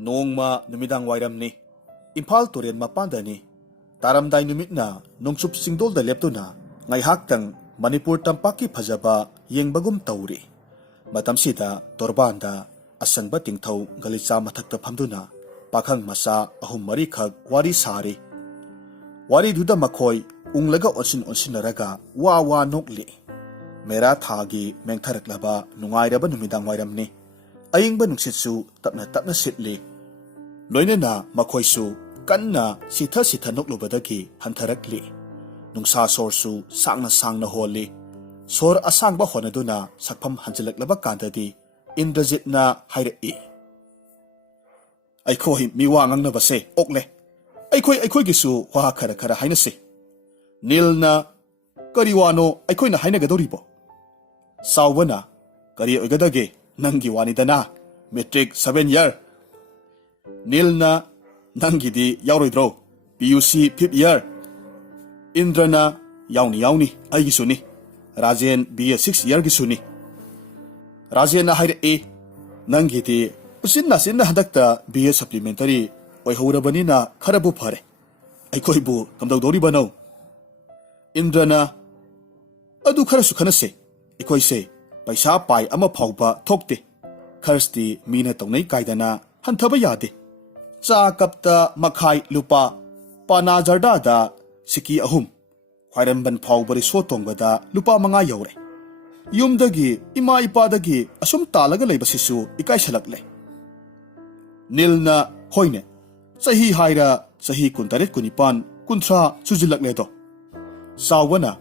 Nongma numidang wairamni. Impal Turen mapandani. Taramday numitna nungsup singdol da leptuna ngayhaktang Manipur tampaki phajaba yengbagum tauri. Matamsida torbanda asangba tingthau galicha mathakta phamduna pakhang masa ahum mari khak wari sari. Wari duda makhoi unglaga onsinaraga wa nokli. Mera thagi mengtharaklaba nungairaba numidang wairamni. Ayingba nungsitsu tapna sitli. Loinena makhoisu kanna sitha noklubadagi hantarakli. Nungsa sorsu sangna holi. Sor asangba honaduna sakpam hanjilaklaba kandadi Indrajitna hairei. Aikoi miwangang na base okle. Aikoi gisu wa kara hainasi. Nilna kariwano aikoi na hainagadoribo. Sawbana kari oigadage nangi wanidana metric 7 year. Nilna nangidi yauroidro PUC 5th year. Indrana yauni aigisuni. Rajen BA 6 year gisuni. Rajen na hairei nangidi usinna hadakta BA supplementary oihurabanina kharabu phare. Aikoibu kamdawdoribano. Indrana adu kharasu khanase. Ikoise paisa pai ama phauba thokte. Kharsti mina tongnai kaidana hanthaba yade. Cha kapta makhai lupa pana jarda da siki ahum. Khwairamban phawbari sotongada lupa manga yaure. Yumdagi ima ipadagi asum talaga leibasisu ikai salakle. Nilna hoine. Sahi haira sahi kuntaret kunipan kuntra sujilakle do. Sawana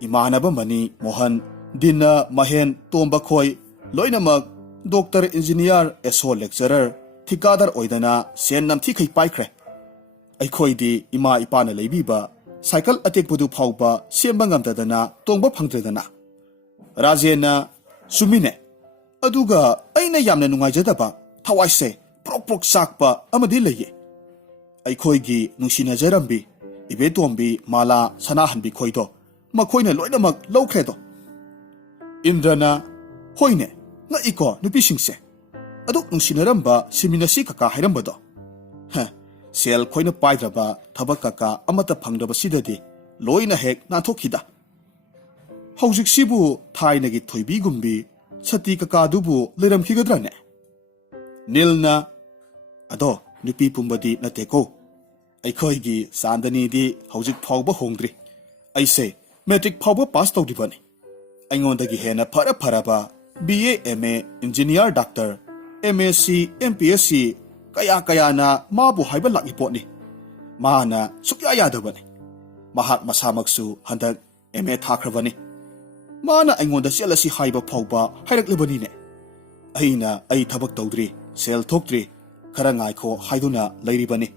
imanaba mani mohan Dina Mahen Tomba Khoi Loinamak Doctor Engineer SO Lecturer Thikadar Oidana Sen Namthi Khai Paikre. Aikoi di ima ipana leibiba cycle atek budu phauba sembangam dadana tongba phangtredana. Rajena sumine aduga aina yamna nungaijadaba thawaise prok sakpa amadi leye. Aikoi gi nungsina jarambi ibetombi mala sanahanbi khoido makhoina loinamak lawkhredo. Indrana hoine na iko nupisingse aduk nungsinaramba siminasi kaka hairambado. Sel khoina paidraba thabak kaka amata phangdraba sidadi loina hek nathokida. Haujik sibu thainagi thoibi gumbi sati kaka dubu leramkhigadrane. Nilna ado nupi pumbadi nateko. Aikoi gi sandani di haujik phawba hongdri. Aise metric phawba pass tawdibani. Aingodagi hena paraba BA MA Engineer Doctor MSc MPSc kaya na mabu haiba lakipotni. Mahana sukya yadabani. Mahak masamaksu handag MA thakravani. Mana aingoda selasi haiba phawba hairaklibani ne. Aina ai thabak tawdri sel thokdri kharangai kho haiduna lairibani.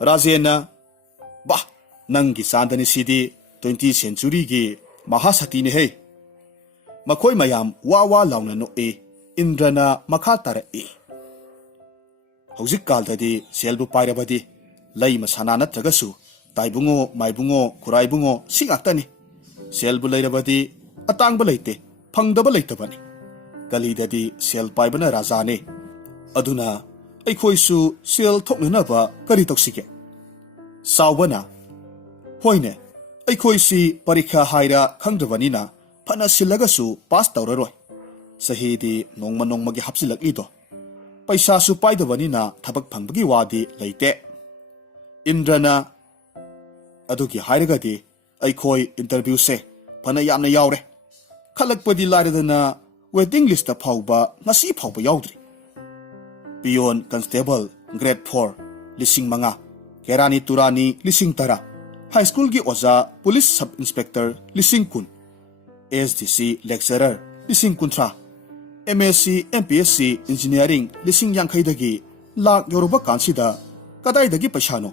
Rajena bah nangi sandani sidi 20th century gi Mahasati ne hey. Makoi mayam wa launa no e. Indrana makatara e. Haujik kaldadi selbu pairabadi. Lai masana natragasu. Taibungo, maibungo, kuraibungo, singaktani. Selbu lairabadi. Atangba laite. Pangdaba laitabani. Kalidadi sel paibana razane. Aduna. Aikoisu sel thoknanaba karitoksike. Sawbana. Hoine. Aikoisi parikha haira khangdrabanina phana silagasu pass tawraroi. Sahidi nongmagi hapsilaklido. Paisa su paidabanina thabak phangbagi wadi leite. Indrana adugi hairagadi aikoi interview se phana yamna yaure. Khalakpadi lairadana waiting list ta phawba ngasi phawba yaudri. Pion constable grade 4 lising manga. Kerani turani lising tara. High school gi oza police sub inspector lising kun. SDC lecturer lising kuntra. MSc MPSc engineering lising yankhaidagi lak yoruba kansida kadaidagi paisano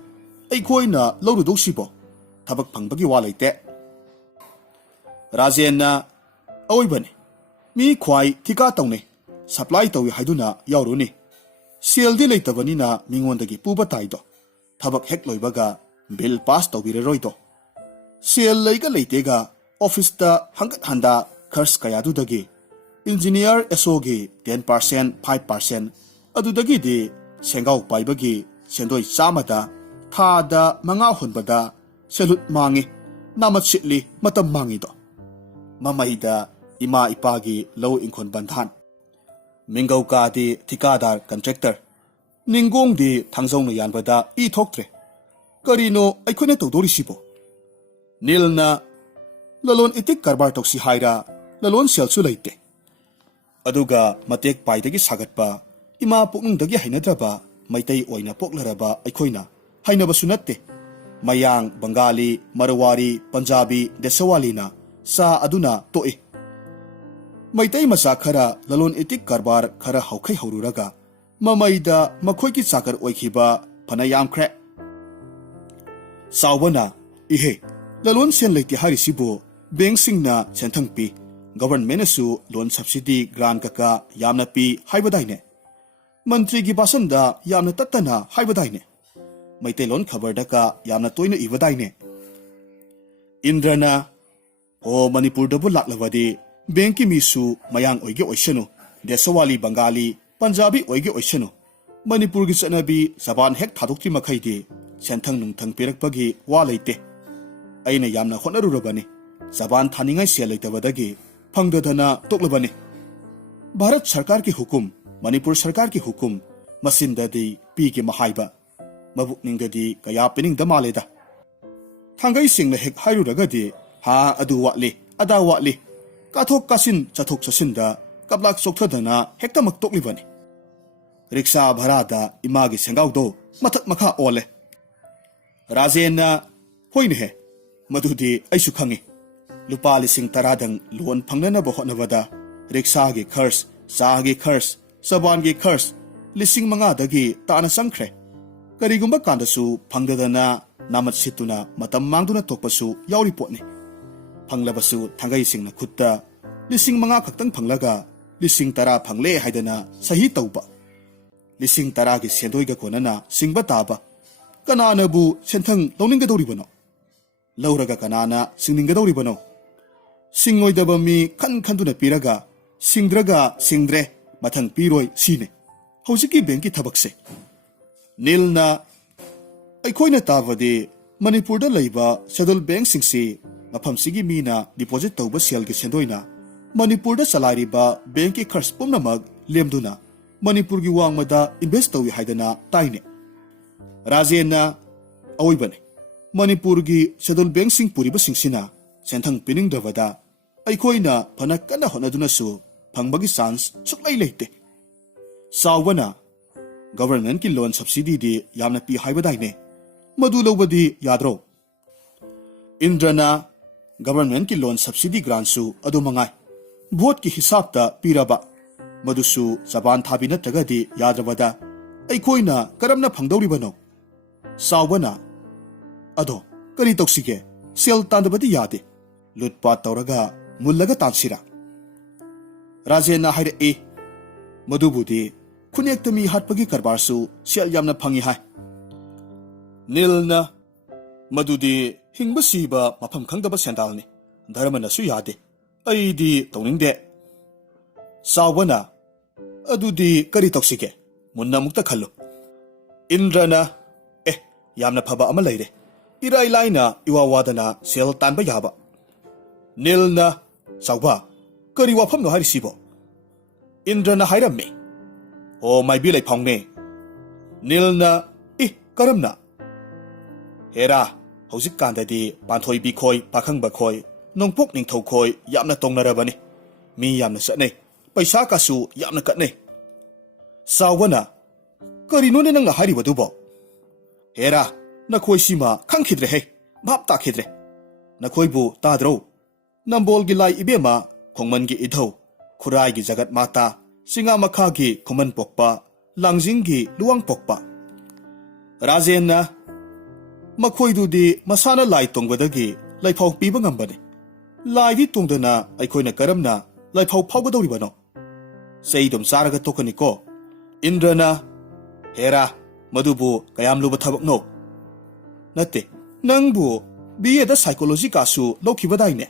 aikoina lawrudosibo thabak phangbagi walaite. Rajenna aoibane mi khwai thika tawne supply tawi haiduna yauruni. Seldi leitabanina mingondagi puba taido. Thabak hek loibaga bill pass tawbiraroido. Sel leiga leitega office ta hangat handa khars kayadudagi engineer SO gi 10% 5% ꯑꯗꯨꯗꯒꯤꯗꯤ ꯁꯦꯡꯒꯥꯎ ꯄꯥꯏꯕꯒꯤ ꯁꯦꯟꯗꯣꯏ ꯆꯥꯃꯗ ꯊꯥꯗ 5 ꯍꯨꯟꯕꯗ ꯁꯦꯂꯨꯠ ꯃꯥꯡꯉꯤ ꯅꯥꯃꯠ ꯁꯤꯠꯂꯤ ꯃꯇꯝ ꯃꯥꯡꯉꯤꯗꯣ ꯃꯃꯩꯗ ꯏꯃꯥ ꯏꯄꯥꯒꯤ ꯂꯧ ꯏꯪꯈꯣꯜ ꯕꯟꯙꯥꯟ ꯃꯤꯡꯒꯧ ꯀꯥꯗꯤ ꯊꯤꯀꯥꯗꯥꯔ contractor ꯅꯤꯡꯒꯣꯡꯗꯤ ꯊꯥꯡꯖꯧꯅ ꯌꯥꯟꯕꯗ E ꯊꯣꯛꯇ꯭ꯔꯦ ꯀꯔꯤꯅꯣ ꯑꯩꯈꯣꯏꯅ ꯇꯧꯗꯣꯔꯤꯁꯤꯕꯣ ꯅꯤꯜꯅ ꯂꯂꯣꯟ ꯏꯇꯤꯛ ꯀꯔꯕꯥꯔ ꯇꯧꯁꯤ ꯍꯥꯏꯔ ꯂꯂꯣꯟ ꯁꯦꯜꯁꯨ ꯂꯩꯇꯦ ꯑꯗꯨꯒ ꯃꯇꯦꯛ ꯄꯥꯏꯗꯒꯤ ꯁꯥꯒꯠꯄ ꯏꯃꯥ ꯄꯨꯛꯅꯨꯡꯗꯒꯤ ꯍꯩꯅꯗ꯭ꯔꯕ ꯃꯩꯇꯩ ꯑꯣꯏꯅ ꯄꯣꯛꯂꯔꯕ ꯑꯩꯈꯣꯏꯅ ꯍꯩꯅꯕꯁꯨ ꯅꯠꯇꯦ ꯃꯌꯥꯡ ꯕꯪꯒꯥꯂꯤ ꯃꯔꯋꯥꯔꯤ ꯄꯟꯖꯥꯕꯤ ꯗꯦꯁꯋꯥꯂꯤꯅ ꯆꯥ ꯑꯗꯨꯅ ꯇꯣꯛꯏ ꯃꯩꯇꯩ ꯃꯆꯥ ꯈꯔ ꯂꯂꯣꯟ ꯏꯇꯤꯛ ꯀꯔꯕꯥꯔ ꯈꯔ ꯍꯧꯈꯩ ꯍꯧꯔꯨꯔꯒ ꯃꯃꯩꯗ ꯃꯈꯣꯏꯒꯤ ꯆꯥꯀꯔ ꯑꯣꯏꯈꯤꯕ ꯐꯅ ꯌꯥꯝꯈ꯭ꯔꯦ ꯆꯥꯎꯕꯅ ꯏꯍꯦ ꯂꯂꯣꯟ ꯁꯦꯟ ꯂꯩꯇꯦ ꯍꯥꯏꯔꯤꯁꯤꯕꯨ ꯕꯦꯡꯛꯁꯤꯡꯅ ꯁꯦꯟꯊꯪ ꯄꯤ ꯒꯕꯔꯟꯃꯦꯟꯠꯅꯁꯨ ꯂꯣꯟ ꯁꯕꯁꯤꯗꯤ ꯒ꯭ꯔꯥꯟ ꯀꯀꯥ ꯌꯥꯝꯅ ꯄꯤ ꯍꯥꯏꯕꯗꯥꯏꯅꯦ ꯃꯟꯇ꯭ꯔꯤꯒꯤ ꯚꯥꯁꯟꯗ ꯌꯥꯝꯅ ꯇꯠꯇꯅ ꯍꯥꯏꯕꯗꯥꯏꯅꯦ ꯃꯩꯇꯩꯂꯣꯟ ꯈꯕꯔꯗꯀ ꯌꯥꯝꯅ ꯇꯣꯏꯅ ꯏꯕꯗꯥꯏꯅꯦ ꯏꯟꯗ꯭ꯔꯅ ꯑꯣ ꯃꯅꯤꯄꯨꯔꯗꯕꯨ ꯂꯥꯛꯂꯕꯗꯤ ꯕꯦꯡꯛꯀꯤ ꯃꯤꯁꯨ ꯃꯌꯥꯡ ꯑꯣꯏꯒꯦ ꯑꯣꯏꯁꯅꯨ ꯗꯦꯁꯋꯥꯂꯤ ꯕꯪꯒꯥꯂꯤ ꯄꯟꯖꯥꯕꯤ ꯑꯣꯏꯒꯦ ꯑꯣꯏꯁꯅꯨ ꯃꯅꯤꯄꯨꯔꯒꯤ ꯆꯠꯅꯕꯤ ꯖꯕꯥꯟ ꯍꯦꯛ ꯊꯥꯗꯣꯛꯇ꯭ꯔꯤ ꯃꯈꯩꯗꯤ ꯁꯦꯟꯊꯪ ꯅꯨꯡꯊꯪ ꯄꯤꯔꯛꯄꯒꯤ ꯋꯥ ꯂꯩꯇꯦ ꯑꯩꯅ ꯌꯥꯝꯅ ꯍꯣꯠꯅꯔꯨꯔꯕꯅꯤ ꯖꯕꯥꯟ ꯊꯥꯅꯤꯡꯉꯥꯏ ꯁꯦꯜ ꯂꯩꯇꯕꯗꯒꯤ ꯐꯪꯗꯗꯅ ꯇꯣꯛꯂꯕꯅꯤ ꯚꯥꯔꯠ ꯁꯔꯀꯥꯔꯒꯤ ꯍꯨꯀꯨꯝ ꯃꯅꯤꯄꯨꯔ ꯁꯔꯀꯥꯔꯒꯤ ꯍꯨꯀꯨꯝ ꯃꯆꯤꯟꯗꯗꯤ ꯄꯤꯒꯦ ꯃꯍꯥꯏꯕ ꯃꯕꯨꯛꯅꯤꯡꯗꯗꯤ ꯀꯌꯥ ꯄꯤꯅꯤꯡꯗ ꯃꯥꯜꯂꯦꯗ ꯊꯥꯡꯒꯩꯁꯤꯡꯅ ꯍꯦꯛ ꯍꯥꯏꯔꯨꯔꯒꯗꯤ ꯍꯥ ꯑꯗꯨ ꯋꯥꯠꯂꯤ ꯑꯗꯥ ꯋꯥꯠꯂꯤ ꯀꯥꯊꯣꯛ ꯀꯥꯁꯤꯟ ꯆꯠꯊꯣꯛ ꯆꯠꯁꯤꯟꯗ ꯀꯞꯂꯥꯛ ꯆꯣꯛꯊꯗꯅ ꯍꯦꯛꯇꯃꯛ ꯇꯣꯛꯂꯤꯕꯅꯤ ꯔꯤꯛꯁꯥ ꯚꯔꯥꯗ ꯏꯃꯥꯒꯤ ꯁꯦꯡꯒꯥꯎꯗꯣ ꯃꯊꯛ ꯃꯈꯥ ꯑꯣꯜꯂꯦ ꯔꯥꯖꯦꯟꯅ ꯍꯣꯏꯅꯦꯍꯦ ꯃꯗꯨꯗꯤ ꯑꯩꯁꯨ ꯈꯪꯉꯤ ꯂꯨꯄꯥ 10,000 ꯂꯣꯟ ꯐꯪꯅꯅꯕ ꯍꯣꯠꯅꯕꯗ ꯔꯤꯛꯁꯥꯒꯤ ꯈꯔꯆ ꯆꯥꯒꯤ ꯈꯔꯆ ꯆꯕꯥꯟꯒꯤ ꯈꯔꯆ 5,000 ꯇꯥꯅ ꯆꯪꯈ꯭ꯔꯦ ꯀꯔꯤꯒꯨꯝꯕ ꯀꯥꯟꯗꯁꯨ ꯐꯪꯗꯗꯅ ꯅꯥꯃꯠ ꯁꯤꯠꯇꯨꯅ ꯃꯇꯝ ꯃꯥꯡꯗꯨꯅ ꯇꯣꯛꯄꯁꯨ ꯌꯥꯎꯔꯤ ꯄꯣꯠꯅꯤ ꯐꯪꯂꯕꯁꯨ ꯊꯥꯡꯒꯩꯁꯤꯡꯅ ꯈꯨꯠꯇ 5,000 ꯈꯛꯇꯪ ꯐꯪꯂꯒ 10,000 ꯐꯪꯂꯦ ꯍꯥꯏꯗꯅ ꯁꯍꯤ ꯇꯧꯕ 10,000ꯒꯤ ꯁꯦꯟꯗꯣꯏꯒ ꯀꯣꯟꯅꯅ ꯁꯤꯡꯕ ꯇꯥꯕ ꯀꯅꯥꯅꯕꯨ ꯁꯦꯟꯊꯪ ꯂꯧꯅꯤꯡꯒꯗꯧꯔꯤꯕꯅꯣ ꯂꯧꯔꯒ ꯀꯅꯥꯅ ꯁꯤꯡꯅꯤꯡꯒꯗꯧꯔꯤꯕꯅꯣ ꯁꯤꯡꯉꯣꯏꯗꯕ ꯃꯤ ꯈꯟꯗꯨꯅ ꯄꯤꯔꯒ ꯁꯤꯡꯗ꯭ꯔꯒ ꯁꯤꯡꯗ꯭ꯔꯦ ꯃꯊꯪ ꯄꯤꯔꯣꯏ ꯁꯤꯅꯦ ꯍꯧꯖꯤꯛꯀꯤ ꯕꯦꯡꯛꯀꯤ ꯊꯕꯛꯁꯦ ꯅꯤꯜꯅ ꯑꯩꯈꯣꯏꯅ ꯇꯥꯕꯗꯤ ꯃꯅꯤꯄꯨꯔꯗ ꯂꯩꯕ ꯁꯦꯗꯨꯜ ꯕꯦꯡꯛꯁꯤꯡꯁꯤ ꯃꯐꯝꯁꯤꯒꯤ ꯃꯤꯅ ꯗꯤꯄꯣꯖꯤꯠ ꯇꯧꯕ ꯁꯦꯜꯒꯤ ꯁꯦꯟꯗꯣꯏꯅ ꯃꯅꯤꯄꯨꯔꯗ ꯆꯂꯥꯏꯔꯤꯕ ꯕꯦꯡꯛꯀꯤ ꯈꯔꯆ ꯄꯨꯝꯅꯃꯛ ꯂꯦꯝꯗꯨꯅ ꯃꯅꯤꯄꯨꯔꯒꯤ ꯋꯥꯡꯃꯗ ꯏꯟꯚꯦꯁꯠ ꯇꯧꯏ ꯍꯥꯏꯗꯅ ꯇꯥꯏꯅꯦ ꯔꯥꯖꯦꯟꯅ ꯑꯋꯣꯏꯕꯅꯤ ꯃꯅꯤꯄꯨꯔꯒꯤ ꯁꯦꯗꯨꯜ ꯕꯦꯡꯛꯁꯤꯡ ꯄꯨꯔꯤꯕꯁꯤꯡꯁꯤꯅ ꯁꯦꯟꯊꯪ ꯄꯤꯅꯤꯡꯗ꯭ꯔꯕꯗ ꯑꯩꯈꯣꯏꯅ ꯐꯅ ꯀꯟꯅ ꯍꯣꯠꯅꯗꯨꯅꯁꯨ ꯐꯪꯕꯒꯤ ꯆꯥꯟꯁ ꯁꯨꯛꯂꯩ ꯂꯩꯇꯦ ꯆꯥꯎꯕꯅ ꯒꯕꯔꯟꯃꯦꯟꯠꯀꯤ ꯂꯣꯟ ꯁꯕꯁꯤꯗꯤꯗꯤ ꯌꯥꯝꯅ ꯄꯤ ꯍꯥꯏꯕꯗꯥꯏꯅꯦ ꯃꯗꯨ ꯂꯧꯕꯗꯤ ꯌꯥꯗ꯭ꯔꯣ ꯏꯟꯗ꯭ꯔꯅ ꯒꯕꯔꯟꯃꯦꯟꯠꯀꯤ ꯂꯣꯟ ꯁꯕꯁꯤꯗꯤ ꯒ꯭ꯔꯥꯟꯁꯨ ꯑꯗꯨ ꯃꯉꯥꯏ ꯚꯣꯠꯀꯤ ꯍꯤꯁꯥꯕꯇ ꯄꯤꯔꯕ ꯃꯗꯨꯁꯨ ꯖꯕꯥꯟ ꯊꯥꯕꯤ ꯅꯠꯇ꯭ꯔꯒꯗꯤ ꯌꯥꯗ꯭ꯔꯕꯗ ꯑꯩꯈꯣꯏꯅ ꯀꯔꯝꯅ ꯐꯪꯗꯧꯔꯤꯕꯅꯣ ꯆꯥꯎꯕꯅ ꯑꯗꯣ ꯀꯔꯤ ꯇꯧꯁꯤꯒꯦ ꯁꯦꯜ ꯇꯥꯟꯗꯕꯗꯤ ꯌꯥꯗꯦ ꯂꯨꯠꯄꯥꯠ ꯇꯧꯔꯒ ꯃꯨꯜꯂꯒ ꯇꯥꯟꯁꯤꯔꯥ ꯔꯥꯖꯦꯟꯅ ꯍꯥꯏꯔꯛꯏ ꯃꯗꯨꯕꯨꯗꯤ ꯈꯨꯅꯦꯛꯇ ꯃꯤ ꯍꯥꯠꯄꯒꯤ ꯀꯔꯕꯥꯔꯁꯨ ꯁꯦꯜ ꯌꯥꯝꯅ ꯐꯪꯏ ꯍꯥꯏ ꯅꯤꯜꯅ ꯃꯗꯨꯗꯤ ꯍꯤꯡꯕ ꯁꯤꯕ ꯃꯐꯝ ꯈꯪꯗꯕ ꯁꯦꯟꯗꯥꯜꯅꯤ ꯙꯔꯃꯅꯁꯨ ꯌꯥꯗꯦ ꯑꯩꯗꯤ ꯇꯧꯅꯤꯡꯗꯦ ꯆꯥꯎꯕꯅ ꯑꯗꯨꯗꯤ ꯀꯔꯤ ꯇꯧꯁꯤꯒꯦ ꯃꯨꯟꯅ ꯑꯃꯨꯛꯇ ꯈꯜꯂꯨ ꯏꯟꯗ꯭ꯔꯅ ꯌꯥꯝꯅ ꯐꯕ ꯑꯃ ꯂꯩꯔꯦ ꯏꯔꯥꯏ ꯂꯥꯏꯅ ꯏꯋꯥ ꯋꯥꯗꯅ ꯁꯦꯜ ꯇꯥꯟꯕ ꯌꯥꯕ ꯅꯤꯜꯅ ꯆꯥꯎꯕ ꯀꯔꯤ ꯋꯥꯐꯝꯅꯣ ꯍꯥꯏꯔꯤꯁꯤꯕꯣ ꯏꯟꯗ꯭ꯔꯅ ꯍꯥꯏꯔꯝꯃꯤ ꯑꯣ ꯃꯥꯏꯕꯤ ꯂꯩꯐꯥꯎꯅꯦ ꯅꯤꯜꯅ ꯀꯔꯝꯅ ꯍꯦꯔꯥ ꯍꯧꯖꯤꯛꯀꯥꯟꯗꯗꯤ ꯄꯥꯟꯊꯣꯏꯕꯤ ꯈꯣꯏ ꯄꯥꯈꯪꯕ ꯈꯣꯏ ꯅꯣꯡꯄꯣꯛ ꯅꯤꯡꯊꯧ ꯈꯣꯏ ꯌꯥꯝꯅ ꯇꯣꯡꯅꯔꯕꯅꯤ ꯃꯤ ꯌꯥꯝꯅ ꯆꯠꯅꯩ ꯄꯩꯁꯥ ꯀꯥꯁꯨ ꯌꯥꯝꯅ ꯀꯠꯅꯩ ꯆꯥꯎꯕꯅ ꯀꯔꯤꯅꯣꯅꯦ ꯅꯪꯅ ꯍꯥꯏꯔꯤꯕꯗꯨꯕꯣ ꯍꯦꯔꯥ ꯅꯈꯣꯏꯁꯤꯃ ꯈꯪꯈꯤꯗ꯭ꯔꯦꯍꯦ ꯚꯥꯞ ꯇꯥꯈꯤꯗ꯭ꯔꯦ ꯅꯈꯣꯏꯕꯨ ꯇꯥꯗ꯭ꯔꯣ ꯅꯝꯕꯣꯜꯒꯤ ꯂꯥꯏ ꯏꯕꯦꯝꯃ ꯈꯣꯡꯃꯟꯒꯤ ꯏꯙꯧ ꯈꯨꯔꯥꯏꯒꯤ ꯖꯒꯠ ꯃꯥꯇꯥ ꯆꯤꯉꯥꯃꯈꯥꯒꯤ ꯈꯨꯃꯟ ꯄꯣꯛꯄ ꯂꯥꯡꯖꯤꯡꯒꯤ ꯂꯨꯋꯥꯡ ꯄꯣꯛꯄ ꯔꯥꯖꯦꯟꯅ ꯃꯈꯣꯏꯗꯨꯗꯤ ꯃꯁꯥꯅ ꯂꯥꯏ ꯇꯣꯡꯕꯗꯒꯤ ꯂꯩꯐꯥꯎ ꯄꯤꯕ ꯉꯝꯕꯅꯤ ꯂꯥꯏꯗꯤ ꯇꯣꯡꯗꯅ ꯑꯩꯈꯣꯏꯅ ꯀꯔꯝꯅ ꯂꯩꯐꯥꯎ ꯐꯥꯎꯒꯗꯧꯔꯤꯕꯅꯣ ꯆꯩꯗꯨꯝ ꯆꯥꯔꯒ ꯇꯣꯛꯀꯅꯤꯀꯣ ꯏꯟꯗ꯭ꯔꯅ ꯍꯦꯔꯥ ꯃꯗꯨꯕꯨ ꯀꯌꯥꯝ ꯂꯨꯕ ꯊꯕꯛꯅꯣ ꯅꯠꯇꯦ ꯅꯪꯕꯨ BA ꯁꯥꯏꯀꯣꯂꯣꯖꯤ ꯀꯥꯁꯨ ꯂꯧꯈꯤꯕꯗꯥꯏꯅꯦ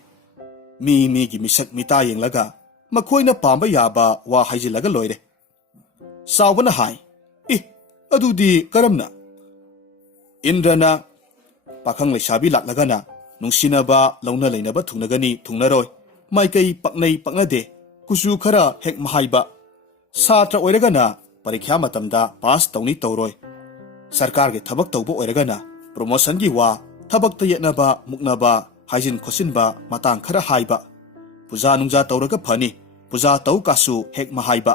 ꯃꯤꯒꯤ ꯃꯤꯁꯛ ꯃꯤꯇꯥ ꯌꯦꯡꯂꯒ ꯃꯈꯣꯏꯅ ꯄꯥꯝꯕ ꯌꯥꯕ ꯋꯥ ꯍꯥꯏꯖꯤꯜꯂꯒ ꯂꯣꯏꯔꯦ ꯆꯥꯎꯕꯅ ꯍꯥꯏ ꯏ ꯑꯗꯨꯗꯤ ꯀꯔꯝꯅ ꯏꯟꯗ꯭ꯔꯅ ꯄꯥꯈꯪ ꯂꯩꯁꯥꯕꯤ ꯂꯥꯛꯂꯒꯅ ꯅꯨꯡꯁꯤꯅꯕ ꯂꯧꯅ ꯂꯩꯅꯕ ꯊꯨꯡꯅꯒꯅꯤ ꯊꯨꯡꯅꯔꯣꯏ ꯃꯥꯏꯀꯩ ꯄꯛꯅꯩ ꯄꯛꯅꯗꯦ ꯀꯨꯆꯨ ꯈꯔ ꯍꯦꯛ ꯃꯍꯥꯏꯕ ꯁꯥꯇ꯭ꯔ ꯑꯣꯏꯔꯒꯅ ꯄꯔꯤꯈ꯭ꯌꯥ ꯃꯇꯝꯗ ꯄꯥꯁ ꯇꯧꯅꯤ ꯇꯧꯔꯣꯏ ꯁꯔꯀꯥꯔꯒꯤ ꯊꯕꯛ ꯇꯧꯕ ꯑꯣꯏꯔꯒꯅ ꯄ꯭ꯔꯣꯃꯣꯁꯟꯒꯤ ꯋꯥ ꯊꯕꯛꯇ ꯌꯦꯠꯅꯕ ꯃꯨꯛꯅꯕ ꯍꯥꯏꯖꯤꯟ ꯈꯣꯠꯆꯤꯟꯕ ꯃꯇꯥꯡ ꯈꯔ ꯍꯥꯏꯕ ꯄꯨꯖꯥ ꯅꯨꯡꯖꯥ ꯇꯧꯔꯒ ꯐꯅꯤ ꯄꯨꯖꯥ ꯇꯧ ꯀꯥꯁꯨ ꯍꯦꯛ ꯃꯍꯥꯏꯕ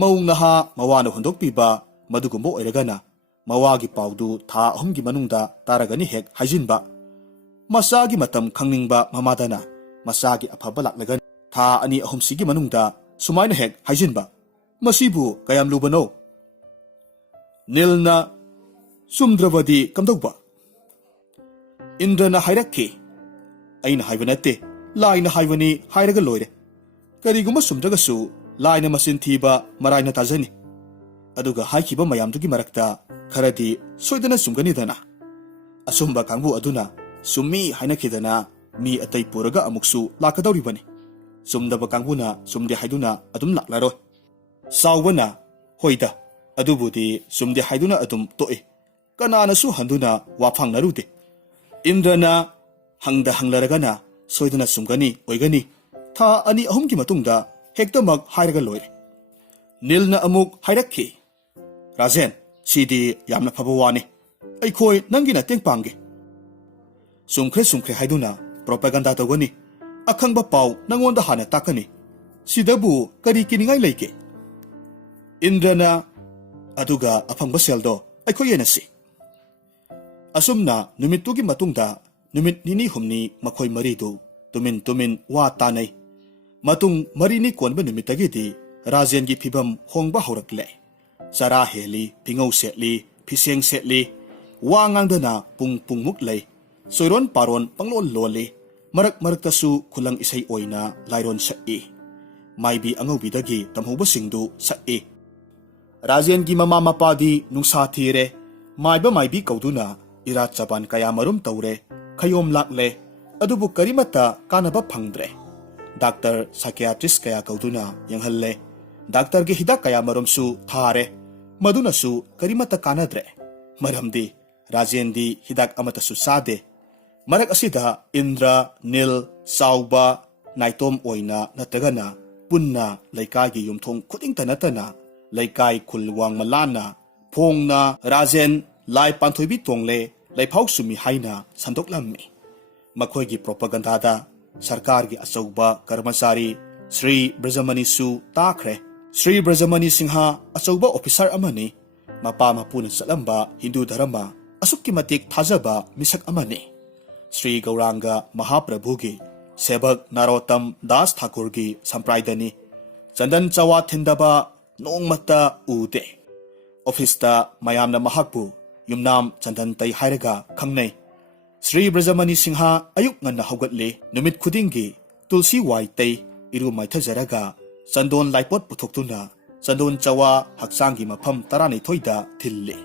ꯃꯧ ꯅꯍꯥ ꯃꯋꯥꯅ ꯍꯨꯟꯗꯣꯛꯄꯤꯕ ꯃꯗꯨꯒꯨꯝꯕ ꯑꯣꯏꯔꯒꯅ ꯃꯋꯥꯒꯤ ꯄꯥꯎꯗꯨ ꯊꯥ 3ꯒꯤ ꯃꯅꯨꯡꯗ ꯇꯥꯔꯒꯅꯤ ꯍꯦꯛ ꯍꯥꯏꯖꯤꯟꯕ ꯃꯆꯥꯒꯤ ꯃꯇꯝ ꯈꯪꯅꯤꯡꯕ ꯃꯃꯥꯗꯅ ꯃꯆꯥꯒꯤ ꯑꯐꯕ ꯂꯥꯛꯂꯒꯅꯤ ꯊꯥ 2-3ꯁꯤꯒꯤ ꯃꯅꯨꯡꯗ ꯁꯨꯃꯥꯏꯅ ꯍꯦꯛ ꯍꯥꯏꯖꯤꯟꯕ ꯃꯁꯤꯕꯨ ꯀꯌꯥꯝ ꯂꯨꯕꯅꯣ ꯅꯤꯜꯅ ꯆꯨꯝꯗ꯭ꯔꯕꯗꯤ ꯀꯝꯗꯧꯕ ꯏꯟꯗ꯭ꯔꯅ ꯍꯥꯏꯔꯛꯈꯤ ꯑꯩꯅ ꯍꯥꯏꯕ ꯅꯠꯇꯦ ꯂꯥꯏꯅ ꯍꯥꯏꯕꯅꯤ ꯍꯥꯏꯔꯒ ꯂꯣꯏꯔꯦ ꯀꯔꯤꯒꯨꯝꯕ ꯆꯨꯝꯗ꯭ꯔꯒꯁꯨ ꯂꯥꯏꯅ ꯃꯆꯤꯟ ꯊꯤꯕ ꯃꯔꯥꯏꯅ ꯇꯥꯖꯅꯤ ꯑꯗꯨꯒ ꯍꯥꯏꯈꯤꯕ ꯃꯌꯥꯝꯗꯨꯒꯤ ꯃꯔꯛꯇ ꯈꯔꯗꯤ ꯁꯣꯏꯗꯅ ꯆꯨꯝꯒꯅꯤꯗꯅ ꯑꯆꯨꯝꯕ ꯀꯥꯡꯕꯨ ꯑꯗꯨꯅ ꯆꯨꯝꯃꯤ ꯍꯥꯏꯅꯈꯤꯗꯅ ꯃꯤ ꯑꯇꯩ ꯄꯨꯔꯒ ꯑꯃꯨꯛꯁꯨ ꯂꯥꯛꯀꯗꯧꯔꯤꯕꯅꯤ ꯆꯨꯝꯗꯕ ꯀꯥꯡꯕꯨꯅ ꯆꯨꯝꯗꯦ ꯍꯥꯏꯗꯨꯅ ꯑꯗꯨꯝ ꯂꯥꯛꯂꯔꯣꯏ ꯆꯥꯎꯕꯅ ꯍꯣꯏꯗ ꯑꯗꯨꯕꯨꯗꯤ ꯆꯨꯝꯗꯦ ꯍꯥꯏꯗꯨꯅ ꯑꯗꯨꯝ ꯇꯣꯛꯏ ꯀꯅꯥꯅꯁꯨ ꯍꯟꯗꯨꯅ ꯋꯥꯐꯥꯡꯅꯔꯨꯗꯦ ꯏꯟꯗ꯭ꯔꯅ ꯍꯪꯂꯔꯒꯅ ꯁꯣꯏꯗꯅ ꯆꯨꯝꯒꯅꯤ ꯑꯣꯏꯒꯅꯤ ꯊꯥ 2-3ꯒꯤ ꯃꯇꯨꯡꯗ ꯍꯦꯛꯇꯃꯛ ꯍꯥꯏꯔꯒ ꯂꯣꯏꯔꯦ ꯅꯤꯜꯅ ꯑꯃꯨꯛ ꯍꯥꯏꯔꯛꯈꯤ ꯔꯥꯖꯦꯟ ꯁꯤꯗꯤ ꯌꯥꯝꯅ ꯐꯕ ꯋꯥꯅꯤ ꯑꯩꯈꯣꯏ ꯅꯪꯒꯤ ꯃꯇꯦꯡ ꯄꯥꯡꯒꯦ ꯆꯨꯝꯈ꯭ꯔꯦ ꯍꯥꯏꯗꯨꯅ ꯄ꯭ꯔꯣꯄꯥꯒꯥꯟꯗꯥ ꯇꯧꯒꯅꯤ ꯑꯈꯪꯕ ꯄꯥꯎ ꯅꯪꯉꯣꯟꯗ ꯍꯥꯟꯅ ꯇꯥꯛꯀꯅꯤ ꯁꯤꯗꯕꯨ ꯀꯔꯤ ꯀꯤꯅꯤꯡꯉꯥꯏ ꯂꯩꯒꯦ ꯏꯟꯗ꯭ꯔꯅ ꯑꯗꯨꯒ ꯑꯐꯪꯕ ꯁꯦꯜꯗꯣ ꯑꯩꯈꯣꯏ ꯌꯦꯟꯅꯁꯤ ꯑꯁꯨꯝꯅ ꯅꯨꯃꯤꯠꯇꯨꯒꯤ ꯃꯇꯨꯡꯗ ꯅꯨꯃꯤꯠ 2-3 ꯃꯈꯣꯏ ꯃꯔꯤꯗꯨ ꯇꯨꯃꯤꯟ ꯋꯥ ꯇꯥꯅꯩ ꯃꯇꯨꯡ 4ꯅꯤ ꯀꯣꯟꯕ ꯅꯨꯃꯤꯠꯇꯒꯤꯗꯤ ꯔꯥꯖꯦꯟꯒꯤ ꯐꯤꯕꯝ ꯍꯣꯡꯕ ꯍꯧꯔꯛꯂꯦ ꯆꯔꯥ ꯍꯦꯜꯂꯤ ꯐꯤꯉꯧ ꯁꯦꯠꯂꯤ ꯐꯤꯁꯦꯡ ꯁꯦꯠꯂꯤ ꯋꯥ ꯉꯥꯡꯗꯅ ꯄꯨꯡꯃꯨꯛ ꯂꯩ ꯆꯣꯏꯔꯣꯟ ꯄꯥꯔꯣꯟ ꯄꯪꯂꯣꯟ ꯂꯣꯜꯂꯤ ꯃꯔꯛꯇꯁꯨ ꯈꯨꯂꯪ ꯏꯁꯩ ꯑꯣꯏꯅ ꯂꯥꯏꯔꯣꯟ ꯁꯛꯏ ꯃꯥꯏꯕꯤ ꯑꯉꯧꯕꯤꯗꯒꯤ ꯇꯝꯍꯧꯕꯁꯤꯡꯗꯨ ꯁꯛꯏ ꯔꯥꯖꯦꯟꯒꯤ ꯃꯃꯥ ꯃꯄꯥꯗꯤ ꯅꯨꯡꯁꯥ ꯊꯤꯔꯦ ꯃꯥꯏꯕ ꯃꯥꯏꯕꯤ ꯀꯧꯗꯨꯅ ꯏꯔꯥꯠ ꯆꯕꯥꯟ ꯀꯌꯥꯃꯔꯨꯝ ꯇꯧꯔꯦ ꯈꯌꯣꯝ ꯂꯥꯛꯂꯦ ꯑꯗꯨꯕꯨ ꯀꯔꯤꯃꯠꯇ ꯀꯥꯟꯅꯕ ꯐꯪꯗ꯭ꯔꯦ ꯗꯥꯛꯇꯔ ꯁꯥꯏꯀꯤꯌꯥꯇ꯭ꯔꯤꯁ ꯀꯌꯥ ꯀꯧꯗꯨꯅ ꯌꯦꯡꯍꯜꯂꯦ ꯗꯥꯛꯇꯔꯒꯤ ꯍꯤꯗꯥꯛ ꯀꯌꯥꯃꯔꯨꯝꯁꯨ ꯊꯥꯔꯦ ꯃꯗꯨꯅꯁꯨ ꯀꯔꯤꯃꯠꯇ ꯀꯥꯟꯅꯗ꯭ꯔꯦ ꯃꯔꯝꯗꯤ ꯔꯥꯖꯦꯟꯗꯤ ꯍꯤꯗꯥꯛ ꯑꯃꯠꯇꯁꯨ ꯆꯥꯗꯦ ꯃꯔꯛ ꯑꯁꯤꯗ ꯏꯟꯗ꯭ꯔ ꯅꯤꯜ ꯆꯥꯎꯕ ꯅꯥꯏꯇꯣꯝ ꯑꯣꯏꯅ ꯅꯠꯇ꯭ꯔꯒꯅ ꯄꯨꯟꯅ ꯂꯩꯀꯥꯏꯒꯤ ꯌꯨꯝꯊꯣꯡ ꯈꯨꯗꯤꯡꯇ ꯅꯠꯇꯅ ꯂꯩꯀꯥꯏ ꯈꯨꯜ ꯋꯥꯡꯃ ꯂꯥꯟꯅ ꯐꯣꯡꯅ ꯔꯥꯖꯦꯟ ꯂꯥꯏ ꯄꯥꯟꯊꯣꯏꯕꯤ ꯇꯣꯡꯂꯦ ꯂꯩꯐꯥꯎ ꯁꯨꯝꯃꯤ ꯍꯥꯏꯅ ꯁꯟꯗꯣꯛꯂꯝꯃꯤ ꯃꯈꯣꯏꯒꯤ ꯄ꯭ꯔꯣꯄꯥꯒꯥꯟꯗꯥꯗ ꯁꯔꯀꯥꯔꯒꯤ ꯑꯆꯧꯕ ꯀꯔꯃꯆꯥꯔꯤ ꯁ꯭ꯔꯤ ꯕ꯭ꯔꯖꯃꯅꯤꯁꯨ ꯇꯥꯈ꯭ꯔꯦ ꯁ꯭ꯔꯤ ꯕ꯭ꯔꯖꯃꯅꯤ ꯁꯤꯡꯍ ꯑꯆꯧꯕ ꯑꯣꯐꯤꯁꯥꯔ ꯑꯃꯅꯤ ꯃꯄꯥ ꯃꯄꯨꯅ ꯆꯠꯂꯝꯕ ꯍꯤꯟꯗꯨ ꯙꯔꯃ ꯑꯁꯨꯛꯀꯤ ꯃꯇꯤꯛ ꯊꯥꯖꯕ ꯃꯤꯁꯛ ꯑꯃꯅꯤ ꯁ꯭ꯔꯤ ꯒꯧꯔꯥꯡꯒ ꯃꯍꯥꯄ꯭ꯔꯚꯨꯒꯤ ꯁꯦꯕꯛ ꯅꯥꯔꯣꯇꯝ ꯗꯥꯁ ꯊꯥꯀꯨꯔꯒꯤ ꯁꯝꯄ꯭ꯔꯥꯏꯗꯅꯤ ꯆꯟꯗꯟ ꯆꯋꯥ ꯊꯤꯟꯗꯕ ꯅꯣꯡꯃꯠꯇ ꯎꯗꯦ ꯑꯣꯐꯤꯁꯇ ꯃꯌꯥꯝꯅ ꯃꯍꯥꯛꯄꯨ ꯌꯨꯝꯅꯥꯝ ꯆꯟꯗꯟ ꯇꯩ ꯍꯥꯏꯔꯒ ꯈꯪꯅꯩ ꯁ꯭ꯔꯤ ꯕ꯭ꯔꯖꯃꯅꯤ ꯁꯤꯡꯍ ꯑꯌꯨꯛ ꯉꯟꯅ ꯍꯧꯒꯠꯂꯤ ꯅꯨꯃꯤꯠ ꯈꯨꯗꯤꯡꯒꯤ ꯇꯨꯜꯁꯤ ꯋꯥꯏ ꯇꯩ ꯏꯔꯨ ꯃꯥꯏꯊꯖꯔꯒ ꯆꯟꯗꯣꯟ ꯂꯥꯏꯄꯣꯠ ꯄꯨꯊꯣꯛꯇꯨꯅ ꯆꯟꯗꯣꯟ ꯆꯋꯥ ꯍꯛꯆꯥꯡꯒꯤ ꯃꯐꯝ 12ꯗ ꯊꯤꯜꯂꯤ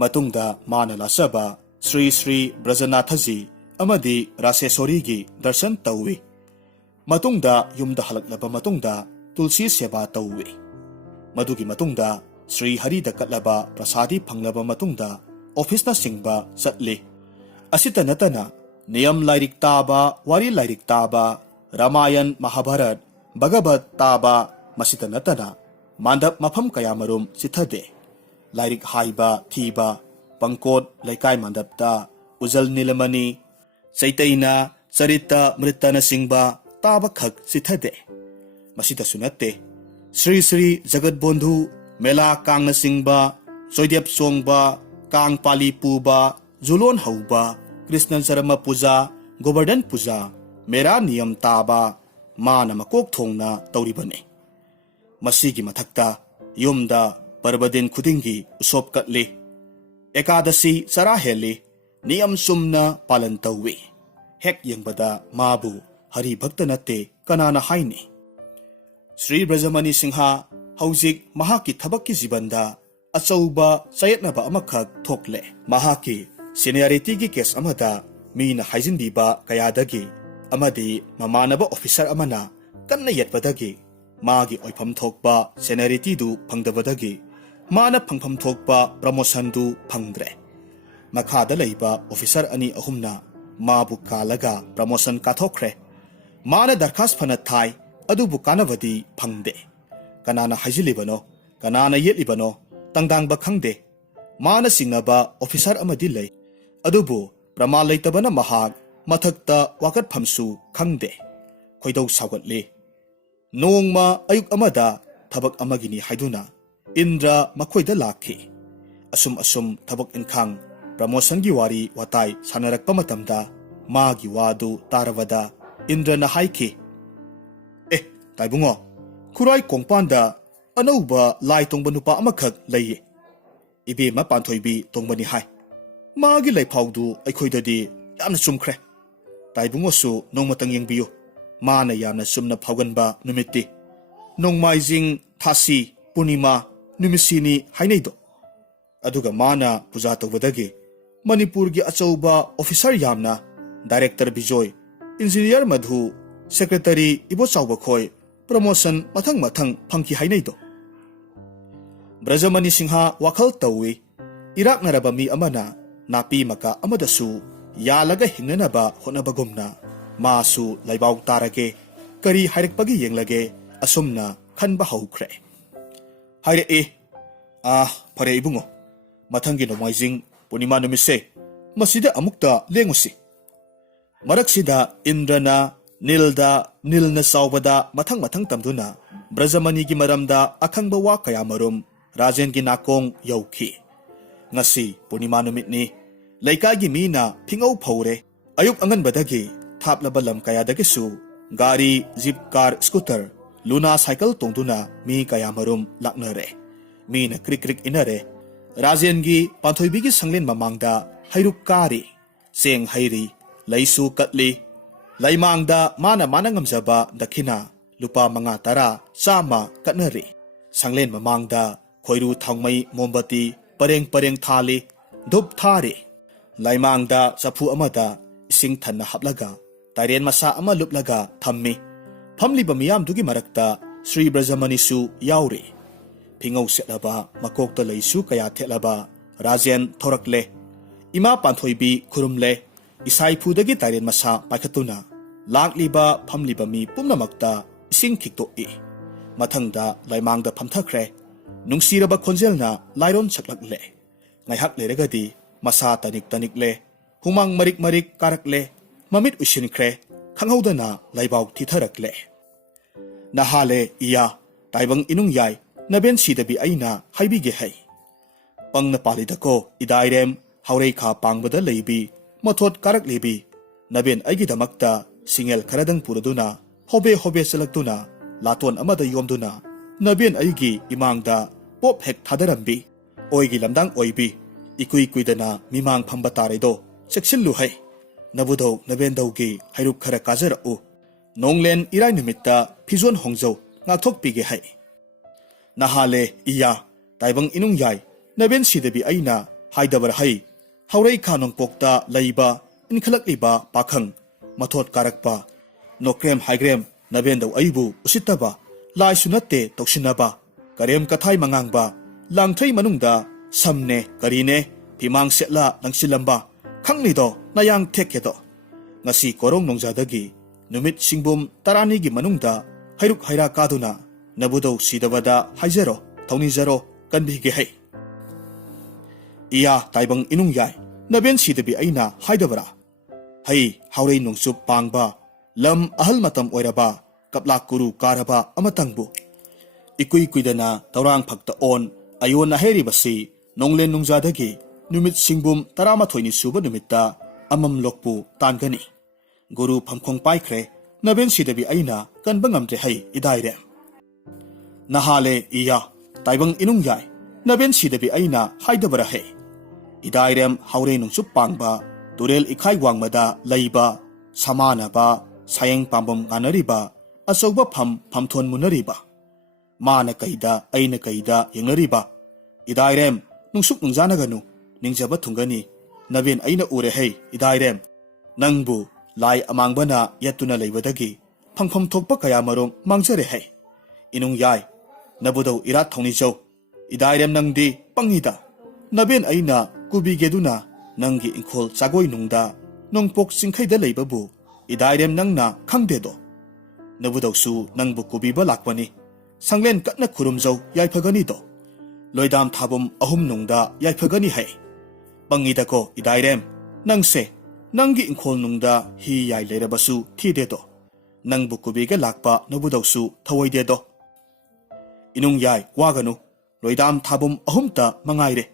ꯃꯇꯨꯡꯗ ꯃꯥꯅ ꯂꯥꯠꯆꯕ ꯁ꯭ꯔꯤ ꯕ꯭ꯔꯖꯅꯥꯊꯖꯤ ꯑꯃꯗꯤ ꯔꯥꯁꯦꯁꯣꯔꯤꯒꯤ ꯗꯔꯁꯟ ꯇꯧꯏ ꯃꯇꯨꯡꯗ ꯌꯨꯝꯗ ꯍꯜꯂꯛꯂꯕ ꯃꯇꯨꯡꯗ ꯇꯨꯜꯁꯤ ꯁꯦꯕꯥ ꯇꯧꯏ ꯃꯗꯨꯒꯤ ꯃꯇꯨꯡꯗ ꯁ꯭ꯔꯤ ꯍꯔꯤꯗ ꯀꯠꯂꯕ ꯄ꯭ꯔꯁꯥꯗꯤ ꯐꯪꯂꯕ ꯃꯇꯨꯡꯗ ꯑꯣꯐꯤꯁꯅꯆꯤꯡꯕ ꯆꯠꯂꯤ ꯑꯁꯤꯇ ꯅꯠꯇꯅ ꯅꯤꯌꯝ ꯂꯥꯏꯔꯤꯛ ꯇꯥꯕ ꯋꯥꯔꯤ ꯂꯥꯏꯔꯤꯛ ꯇꯥꯕ ꯔꯥꯃꯥꯌꯟ ꯃꯍꯥꯚꯥꯔꯠ ꯚꯒꯕꯠ ꯇꯥꯕ ꯃꯁꯤꯇ ꯅꯠꯇꯅ ꯃꯥꯟꯗꯞ ꯃꯐꯝ ꯀꯌꯥꯃꯔꯨꯝ ꯆꯤꯊꯗꯦ ꯂꯥꯏꯔꯤꯛ ꯍꯥꯏꯕ ꯊꯤꯕ ꯄꯪꯀꯣꯠ ꯂꯩꯀꯥꯏ ꯃꯥꯟꯗꯞꯇ ꯎꯖꯜ ꯅꯤꯂꯃꯅꯤ ꯆꯩꯇꯩꯅ ꯆꯔꯤꯇ ꯃ꯭ꯔꯤꯇꯅꯆꯤꯡꯕ ꯇꯥꯕꯈꯛ ꯆꯤꯊꯗꯦ ꯃꯁꯤꯇꯁꯨ ꯅꯠꯇꯦ ꯁ꯭ꯔꯤ ꯖꯒꯠꯕꯣꯟꯙꯨ ꯃꯦꯂꯥ ꯀꯥꯡꯅꯆꯤꯡꯕ ꯆꯣꯏꯗꯦꯞ ꯆꯣꯡꯕ ꯀꯥꯡ ꯄꯥꯂꯤ ꯄꯨꯕ ꯖꯨꯂꯣꯟ ꯍꯧꯕ ꯀ꯭ꯔꯤꯁꯅ ꯖꯔꯃ ꯄꯨꯖꯥ ꯒꯣꯕꯔꯙꯟ ꯄꯨꯖꯥ ꯃꯦꯔꯥ ꯅꯤꯌꯝ ꯇꯥꯕ ꯃꯥꯅ ꯃꯀꯣꯛ ꯊꯣꯡꯅ ꯇꯧꯔꯤꯕꯅꯤ ꯃꯁꯤꯒꯤ ꯃꯊꯛꯇ ꯌꯨꯝꯗ ꯄꯔꯕꯗꯤꯟ ꯈꯨꯗꯤꯡꯒꯤ ꯎꯁꯣꯞ ꯀꯠꯂꯤ ꯑꯦꯀꯥꯗꯁꯤ ꯆꯔꯥ ꯍꯦꯜꯂꯤ ꯅꯤꯌꯝ ꯆꯨꯝꯅ ꯄꯥꯂꯟ ꯇꯧꯏ ꯍꯦꯛ ꯌꯦꯡꯕꯗ ꯃꯥꯕꯨ ꯍꯔꯤ ꯚꯛꯇ ꯅꯠꯇꯦ ꯀꯅꯥꯅ ꯍꯥꯏꯅꯤ ꯁ꯭ꯔꯤ ꯕ꯭ꯔꯖꯃꯅꯤ ꯁꯤꯡꯍ ꯍꯧꯖꯤꯛ ꯃꯍꯥꯛꯀꯤ ꯊꯕꯛꯀꯤ ꯖꯤꯕꯟꯗ ꯑꯆꯧꯕ ꯆꯌꯦꯠꯅꯕ ꯑꯃꯈꯛ ꯊꯣꯛꯂꯦ ꯃꯍꯥꯛꯀꯤ ꯁꯦꯅꯤꯌꯔꯤꯇꯤꯒꯤ ꯀꯦꯁ ꯑꯃꯗ ꯃꯤꯅ ꯍꯥꯏꯖꯤꯟꯕꯤꯕ ꯀꯌꯥꯗꯒꯤ ꯑꯃꯗꯤ ꯃꯃꯥꯟꯅꯕ ꯑꯣꯐꯤꯁꯔ ꯑꯃꯅ ꯀꯟꯅ ꯌꯦꯠꯄꯗꯒꯤ ꯃꯥꯒꯤ ꯑꯣꯏꯐꯝ ꯊꯣꯛꯄ ꯁꯦꯅꯤꯌꯔꯤꯇꯤꯗꯨ ꯐꯪꯗꯕꯗꯒꯤ माना फंगफम थोकपा प्रमोशन दु फंगद्रे मखादा लैबा ऑफिसर अनि अहुमना माबु कालगा प्रमोशन काथोखरे माना दरखास्त फना थाई अदुबु कानवदी फंगदे कनाना हाइजिलिबनो कनाना येलिबनो तंगदांगबा खंगदे माना सिंगनबा ऑफिसर अमदि लै अदुबु प्रमाण लैतबना महाग मथक्ता वाकत फमसु खंगदे खोइदौ सावगतले Nongma अयुक अमदा थबक अमगिनी हाइदुना Indira मखोइदा lucky assume assume थबक इनखांग promotion की वारी वाताई सानरकपा मतमदा मागी वादु तारवदा इंद्र न हाइकी ए ताइबुंगो खुराई कोंगपांदा अनौबा लाई तोंबा नुपा अमखक लैये इबेमा पांथोइबी तोंबनी हाय मागी लैफाउदु अखोइददी यामना चुमख्रे ताइबुंगोसु नोंमतंग यंगबियु माना यामना चुमना फाउगनबा नुमित्ति नोंमाइजिंग थासी पूर्णिमा नुमिसिनी हाइनैदो अदुगा माना पूजा तौबदगी मणिपुर की अचौबा ऑफिसर यामना डायरेक्टर बिजोय इंजीनियर मधु सेक्रेटरी इबो चाउबा खोय प्रमोशन मथंग मथंग फंकी हाइनैदो ब्रजमणि सिंहा वाखल तौई इराक नरबा मी अमना नापी मका अमदसु यालगा हिंगनबा होनबगुमना मासु लैबाउ तारगे करी हाइरकपगी येंगलगे असुमना खनबा हौख्रे हाइरे ए फरे इबुंगो मथंगी नोमाइजिंग पूर्णिमा नुमिसे मसीदा अमुक्ता लेंगुसी मरक्सिदा इंद्रना नीलना साउबदा मथंग मथंग तमदुना ब्रजमणि की मरमदा अखंगबा वा कया मरुम राजेन की नाकोंग यौखी ngasi पूर्णिमा नुमितनी लैकागी मीना फिंगौ फौरे अयुक अंगनबदगी थापलबा लम कयादगिसु गाड़ी jeep car scooter Luna cycle तोंदुना मी कया मरुम लाक्नरे मीना क्रिक क्रिक इनरे राजेन की पांथोइबी की संगलेन ममांगदा हैरुक कारी सेंग हैरी लैसु कतली लैमांगदा माना ngamjaba दखिना लुपा मंगा तरा चामा कटनरी संगलेन ममांगदा खोइरु थांगमई मोमबती परेंग परेंग थाली धुप थारी लैमांगदा चफु अमदा इसिंग थन्ना हपलगा तारेन मसा अमा लुपलगा थम्मी फमलिबा मियामदुगी मरक्ता श्री ब्रजमणिसु याउरी फिंगौ सेलबा मकोक्ता लैसु कया थेलबा राजेन थोरकले इमा पांथोइबी खुरुमले इसाइफुदगी तारेन मसा पाइखतुना लाक्लिबा फमलिबा मी पुमनमक्ता इसिंग खिक्तोई मथंगदा लैमांगदा फमथखरे नुंगसिरबा खोंजेलना लाइरोन छकलकले ngaihak leragadi masa tanik tanikle humang marik marik karakle mamit usinkhre khanghaudana laibau thitharakle nahale iya taibang inung yai naben sidabi aina haibige hai pangna palidako idairem haurei kha pangbada leibi mathot karak lebi naben aigi damakta singel kharadang puraduna hobe hobe selaktuna laton amada yomduna naben aigi imangda pop hek thadarambi ओइगी लमदांग ओइबी इकुई कुइदना Mimang फंबा तारेदो सेक्सिलु है नबुदौ नबेंदौगी हैरुक खरा काजरउ नोंगलेन इराय निमित्ता फिजोन होंजौ ngathokpige hai nahale iya taibang inung yai naben sidabi aina haidabar hai haurei khanong pokta leiba inkhalak liba pakhang mathot karakpa nokrem haigrem nabendau aibu usitaba lai sunatte toksinaba karem kathai mangangba langthai manungda samne karine phimang setla langsilamba khangnido nayang thekedo ngasi korong nongjadagi numit singbum tarani gi manungda hairuk haira kaduna nabudo sidawada haijero thaunijaro kanbige hai iya taibang inung yai naben sidabi aina haidabara hai haurei nongsup pangba lam ahal matam oiraba kapla kuru karaba amatangbu ikui kuidana taurang phakta on ayona heri basi nonglen nungjadagi numit singbum tarama thoini suba numitta amam lokpu tangani guru phamkhong paikre naben sidabi aina kanbangam je hai idaire nahale iya taibang inung yai naben sidabi aina haidabara hai idairem haure nungsup pangba turel ikhai wangmada leiba samana ba sayeng pambam ganariba asoba phamthon munariba mana kaida aina kaida yengnariba idairem nungsuk nungjanaganu ningjaba thungani naben aina ure hei idairem nangbu lai amangbana yatuna leibadagi phangpham thokpa kaya marom mangjare hei inung yai nabudau irat thongni jau Idairem nangdi pangida. Nabin aina kubigeduna nangi ingkol chagoy nungda nongpok singkhaida leibabu idairem nangna khangdedo. Nabudoksu nangbu kubiba lakpani. Sanglen katna kurumjau yaipagani do. Loidam thabum ahum nungda yaipagani hai. Pangida ko idairem nangse nangi ingkol nungda hi yai leirabasu thidedo. Nangbu kubiga lakpa nabudoksu thawoidedo. Inung yai waganu. Loidam thabum ahumta mangaire.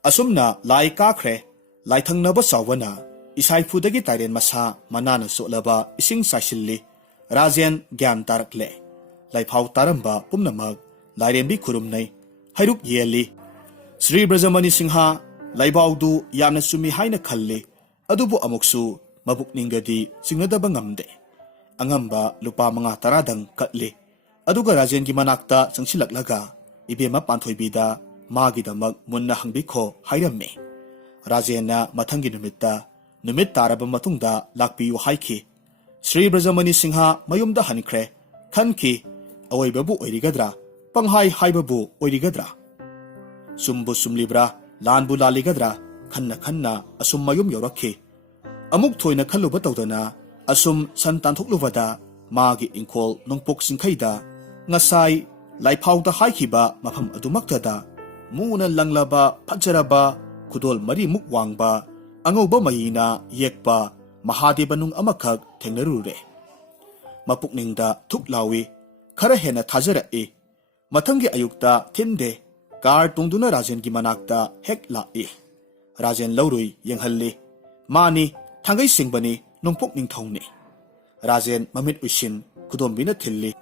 Asumna lai kakre, lai thangnaba sawana, isai fudagi tairen masa manana sotlaba ising saishilli, rajen gyan tarakle. Lai phau taramba pumnamag, lai rembi kurumnay, hayruk yeli. Sri Brajamani Singha, lai baudu yamna sumi haina khalli, adubu amuksu, mabuk ningadi singadaba ngamde. Angamba lupa mga taradang katli. Aduga rajen ki manakta sangsilaglaga, ibema panthoybida, Magidamak munna hangbiko hayrame. Rajena matangi numit taraba matungda lakpiyu haiki. Sri Brajamani Singha mayumda hanikre, kanki, away babu oirigadra, panghai haibabu oirigadra. Sumbu sumlibra, lanbu laligadra, kanna asum mayum yoraki. Amuk toyna kalubataudana, asum santantukluvada, magi inkol nongpok singkaida, ngasai, laipauda haikiba mapam adumaktada, Muna langlaba, pajaraba, kudol mari mukwangba, angawba mayina, yekpa, mahadeba nung amakag tengnarure. Mapukningda tuklawi, karahena tajara Matangi ayukta tinde, kar tungduna rajen gimanakta hek lai. Rajen laurui yenghalli, mani, tangay singbani, nungpukning thongni. Rajen mamit ushin, kudombina tilli.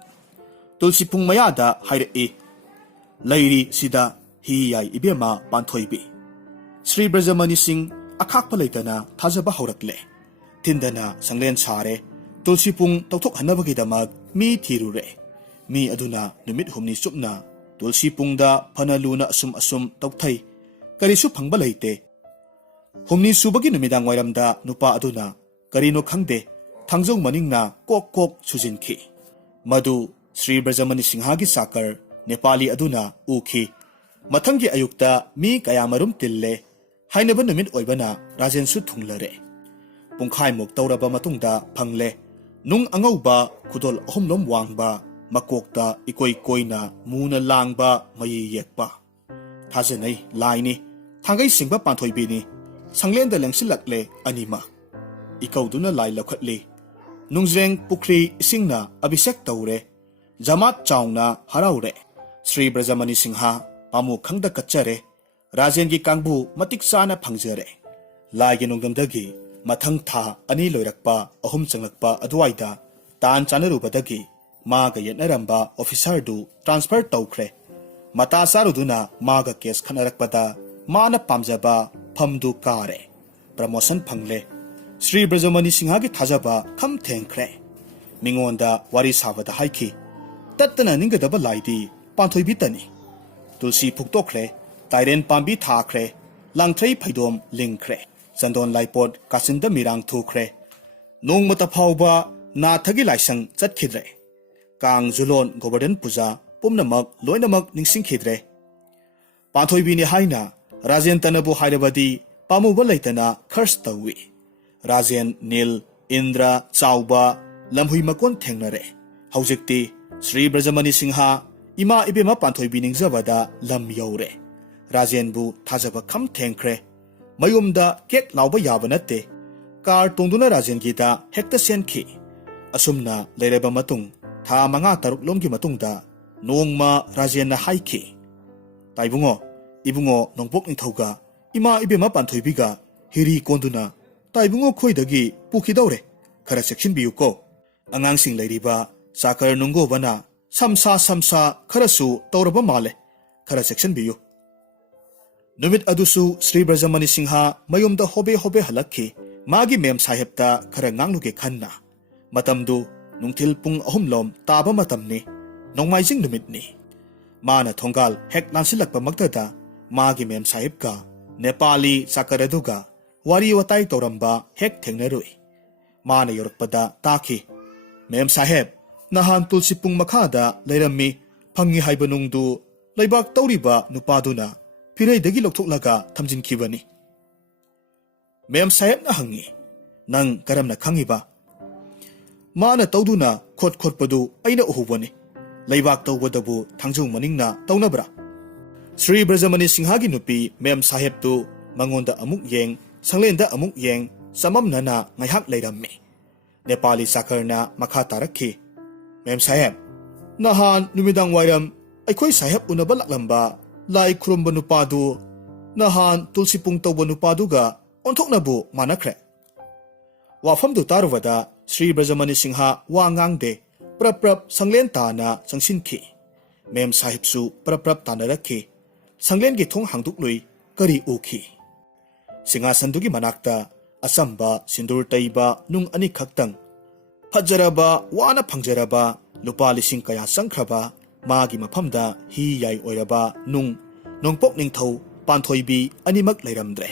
Tulsipung mayada hayra Lairi sida, Hi yai ibema panthoibi. Sri Brajamani Singh akhakpa leitana thajaba haurakle. Tindana sanglen sare, tulsipung tauthok hanabagidamag mi thirure. Mi aduna numit humni supna, tulsipungda panaluna asum tauthai, karisu phangba leite. Humni subagi numidang wairamda nupa aduna, karino khangde, thangjong maningna kok sujinki. Madu Sri Brajamani Singhagi sakar, Nepali aduna uki. Matangi ayukta mi kayamarum tille, hainaba numit oibana rajen su thunglare. Pungkhai mok tauraba matungda phangle, nung angawba kudol ahumlom wangba, makokta ikoi koina muna langba mayi yekpa. Thajanay laini, thangay singba panthoybini, sanglenda langsilakle anima. Ikauduna lai lakhatli. Nungzreng pukri isingna abisek taure, jamat chaungna haraure. Sri Brajamani Singha Pamu khangda kachare, Rajengi kangbu matik sana phangjare. Lagi nungdamdagi, mathang tha ani loirakpa ahum changlakpa aduaida, tan chanarubadagi, maga yetnaramba officer du transfer tawkhre. Mata saruduna maga case khanarakpada, mana pamjaba phamdu kare. Promotion phangle. Sri Brajamani Singhagi thajaba kham thengkhre. Mingonda wari sabada haiki. Tattana ningadaba laidi panthoibitani. Tulsi puktokre, Tairen pambi thakre, Langtray paidom lingkre, Sandon laipod kasinda mirang thukre, Nung matapauba na thagi laisang chatkidre, Kang Zulon Govardhan Puja, Pumnamak, Loinamak Ningsing Kidre. Panthoibini haina, Rajen Tanabu Hairabadi, Pamuba Laitana, Kirstawi, Rajen Nil, Indra, Chaoba, Lamhui Makon Tengnare, Haujikti, Sri Brajamani Singha, Ima ibema panthoibining zawada lam yaure. Rajenbu thajaba kham thengkre. Mayumda kek lauba yaba natte. Kar tungduna rajen gita hekta senki. Asumna leireba matung, tha manga taruk lomgi matungda, nongma rajen na haiki. Taibungo, ibungo nongpok nithauga, ima ibema panthoibiga, hiri konduna, taibungo khoidagi pukidaure. Khara section biyuko. Angangsing leiriba, sakar nungo bana, Samsa kharasu tauraba male, khara section biyu. Numit adusu Sri Brajamani Singha mayumda hobe halakki, magi mem sahibta khara ngangluge khanna. Matamdu nungthil pung ahumlom taba matamni, nongmaijing numitni. Mana thongal hek lansilakpa magtada, magi mem sahibka, Nepali sakaraduga, wari watai tauramba hek thengnarui. Mana yorokpada taki, mem sahib, Nahan tulsipung makada layrammi, pangi haibanungdu, ꯂꯩꯕꯥꯛ ꯇꯧꯔꯤꯕ ꯅꯨꯄꯥꯗꯨꯅ ꯐꯤꯔꯩꯗꯒꯤ ꯂꯧꯊꯣꯛꯂꯒ ꯊꯝꯖꯤꯟꯈꯤꯕꯅꯤ꯫ ꯃꯦꯝ ꯁꯥꯍꯦꯕꯅ ꯍꯪꯉꯤ, ꯅꯪ ꯀꯔꯝꯅ ꯈꯪꯉꯤꯕ? ꯃꯥꯅ ꯇꯧꯗꯨꯅ ꯈꯣꯠꯄꯗꯨ ꯑꯩꯅ ꯎꯍꯧꯕꯅꯤ꯫ ꯂꯩꯕꯥꯛ ꯇꯧꯕꯗꯕꯨ ꯊꯥꯡꯖꯧ ꯃꯅꯤꯡꯅ ꯇꯧꯅꯕ꯭ꯔꯥ? ಶ್ರೀ ꯕ꯭ꯔꯖꯃꯅꯤ ꯁꯤꯡꯍꯥꯒꯤ ꯅꯨꯄꯤ ꯃꯦꯝ ꯁꯥꯍꯦꯕꯇꯨ ꯃꯉꯣꯟꯗ ꯑꯃꯨꯛ ꯌꯦꯡ, ꯁꯪꯂꯦꯟꯗ ꯑꯃꯨꯛ ꯌꯦꯡ, ꯆꯃꯝꯅꯅ ꯉꯥꯏꯍꯥꯛ ꯂꯩꯔꯝꯃꯤ꯫ ꯅꯦꯄꯥꯂꯤ ꯆꯥꯀꯔꯅ ꯃꯈꯥ ꯇꯥꯔꯛꯈꯤ, ꯃꯦꯝ ꯁꯥꯍꯦꯕ, ꯅꯍꯥꯟ ꯅꯨꯃꯤꯗꯥꯡ ꯋꯥꯏꯔꯝ ꯑꯩꯈꯣꯏ ꯁꯥꯍꯦꯕ ꯎꯅꯕ ꯂꯥꯛꯂꯝꯕ ꯂꯥꯏ ꯈꯨꯔꯨꯝꯕ ꯅꯨꯄꯥꯗꯨ ꯅꯍꯥꯟ ꯇꯨꯜꯁꯤꯄꯨꯡ ꯇꯧꯕ ꯅꯨꯄꯥꯗꯨꯒ ꯑꯣꯟꯊꯣꯛꯅꯕꯨ ꯃꯥꯟꯅꯈ꯭ꯔꯦ꯫ ꯋꯥꯐꯝꯗꯨ ꯇꯥꯔꯨꯕꯗ ಶ್ರೀ ꯕ꯭ꯔꯖꯃꯅꯤ ꯁꯤꯡꯍ ꯋꯥ ꯉꯥꯡꯗꯦ ꯄ꯭ꯔꯞ ꯁꯪꯂꯦꯟ ꯇꯥꯅ ꯆꯪꯁꯤꯟꯈꯤ꯫ ꯃꯦꯝ ꯁꯥꯍꯦꯕꯁꯨ ꯄ꯭ꯔꯞ ꯇꯥꯅꯔꯛꯈꯤ꯫ ꯁꯪꯂꯦꯟꯒꯤ ꯊꯣꯡ ꯍꯥꯡꯗꯣꯛꯂꯨꯏ꯫ ꯀꯔꯤ ꯎꯈꯤ? ꯁꯤꯡꯍꯥꯁꯟꯗꯨꯒꯤ ꯃꯅꯥꯛꯇ ꯑꯆꯝꯕ ꯁꯤꯟꯗꯨꯔ ꯇꯩꯕ ꯅꯨꯡ ꯑꯅꯤꯈꯛꯇꯪ, ꯐꯖꯔꯕ ꯋꯥꯅ ꯐꯪꯖꯔꯕ ꯂꯨꯄꯥ ꯂꯤꯁꯤꯡ ꯀꯌꯥ ꯆꯪꯈ꯭ꯔꯕ ꯃꯥꯒꯤ ꯃꯐꯝꯗ ꯍꯤ ꯌꯥꯏ ꯑꯣꯏꯔꯕ ꯅꯣꯡꯄꯣꯛ ꯅꯤꯡꯊꯧ ꯄꯥꯟꯊꯣꯏꯕꯤ ꯑꯅꯤꯃꯛ ꯂꯩꯔꯝꯗ꯭ꯔꯦ,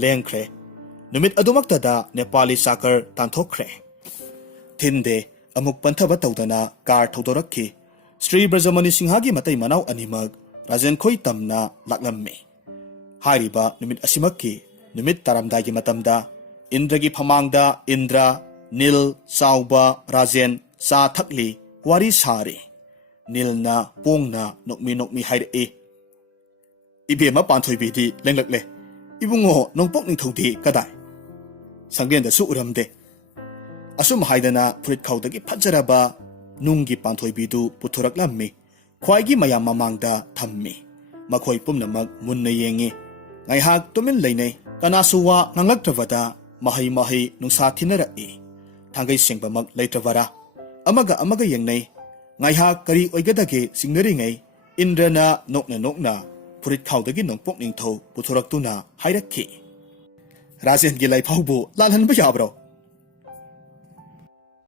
ꯂꯦꯡꯈ꯭ꯔꯦ꯫ ꯅꯨꯃꯤꯠ ꯑꯗꯨꯃꯛꯇꯗ ꯅꯦꯄꯥꯂꯤ ꯆꯥꯀꯔ ꯇꯥꯟꯊꯣꯛꯈ꯭ꯔꯦ꯫ ꯊꯤꯟꯗꯦ ꯑꯃꯨꯛ ꯄꯟꯊꯕ ꯇꯧꯗꯅ ꯀꯥꯔ ꯊꯧꯗꯣꯔꯛꯈꯤ꯫ ಶ್ರೀ ꯕ꯭ꯔꯖꯃꯅꯤ ꯁꯤꯡꯍꯥꯒꯤ ꯃꯇꯩ ꯃꯅꯥꯎ ꯑꯅꯤꯃꯛ ꯔꯥꯖꯦꯟꯈꯣꯏ ꯇꯝꯅ ꯂꯥꯛꯂꯝꯃꯤ꯫ ꯍꯥꯏꯔꯤꯕ ꯅꯨꯃꯤꯠ ꯑꯁꯤꯃꯛꯀꯤ ꯅꯨꯃꯤꯠ ꯇꯥꯔꯝꯗꯥꯏꯒꯤ ꯃꯇꯝꯗ ꯏꯟꯗ꯭ꯔꯒꯤ ꯐꯃꯥꯡꯗ ꯏꯟꯗ꯭ꯔ, ꯅꯤꯜ, ꯆꯥꯎꯕ, ꯔꯥꯖꯦꯟ ꯆꯥ ꯊꯛꯂꯤ, ꯋꯥꯔꯤ ꯁꯥꯔꯤ꯫ ꯅꯤꯜꯅ ꯄꯣꯡꯅ ꯅꯣꯛꯃꯤ ꯍꯥꯏꯔꯛꯏ, ꯏꯕꯦꯝꯃ ꯄꯥꯟꯊꯣꯏꯕꯤꯗꯤ ꯂꯦꯡꯂꯛꯂꯦ, ꯏꯕꯨꯡꯉꯣ ꯅꯣꯡꯄꯣꯛ ꯅꯤꯡꯊꯧꯗꯤ ꯀꯗꯥꯏ? ꯁꯪꯂꯦꯟꯗꯁꯨ ꯎꯔꯝꯗꯦ꯫ ꯑꯁꯨꯝ ꯍꯥꯏꯗꯅ ꯐꯨꯔꯤꯠꯈꯥꯎꯗꯒꯤ ꯐꯖꯔꯕ ꯅꯨꯡꯒꯤ ꯄꯥꯟꯊꯣꯏꯕꯤꯗꯨ ꯄꯨꯊꯣꯔꯛꯂꯝꯃꯤ꯫ ꯈ꯭ꯋꯥꯏꯒꯤ ꯃꯌꯥꯝ ꯃꯃꯥꯡꯗ ꯊꯝꯃꯤ꯫ ꯃꯈꯣꯏ ꯄꯨꯝꯅꯃꯛ ꯃꯨꯟꯅ ꯌꯦꯡꯉꯤ꯫ ꯉꯥꯏꯍꯥꯛ ꯇꯨꯃꯤꯟ ꯂꯩꯅꯩ꯫ ꯀꯅꯥꯁꯨ ꯋꯥ ꯉꯥꯡꯂꯛꯇ꯭ꯔꯕꯗ ꯃꯍꯩ ꯅꯨꯡꯁꯥ ꯊꯤꯟꯅꯔꯛꯏ꯫ ꯊꯥꯡꯒꯩ ꯁꯦꯡꯕꯃꯛ ꯂꯩꯇ꯭ꯔꯕꯔꯥ? ꯑꯃꯒ ꯌꯦꯡꯅꯩ꯫ ꯉꯥꯏꯍꯥꯛ ꯀꯔꯤ ꯑꯣꯏꯒꯗꯒꯦ ꯆꯤꯡꯅꯔꯤꯉꯩ ꯏꯟꯗ꯭ꯔꯅ ꯅꯣꯛꯅ ꯐꯨꯔꯤꯠꯈꯥꯎꯗꯒꯤ ꯅꯣꯡꯄꯣꯛ ꯅꯤꯡꯊꯧ ꯄꯨꯊꯣꯔꯛꯇꯨꯅ ꯍꯥꯏꯔꯛꯈꯤ, ꯔꯥꯖꯦꯟꯒꯤ ꯂꯥꯏꯐꯥꯎꯕꯨ ꯂꯥꯜꯍꯟꯕ ꯌꯥꯕ꯭ꯔꯣ?